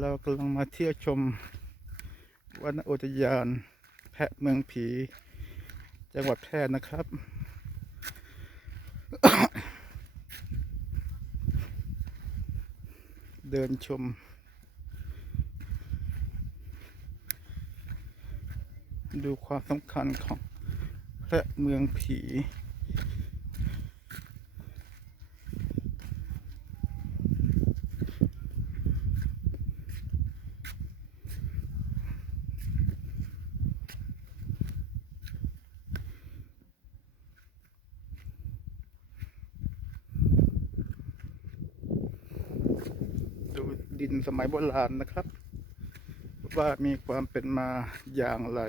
เรากำลังมาเที่ยวชมวนอุทยาน แพะเมืองผี จังหวัดแพร่นะครับ เดินชม ดูความสำคัญของแพะเมืองผี ดู ดินสมัยโบราณนะครับ ว่ามีความเป็นมาอย่างไร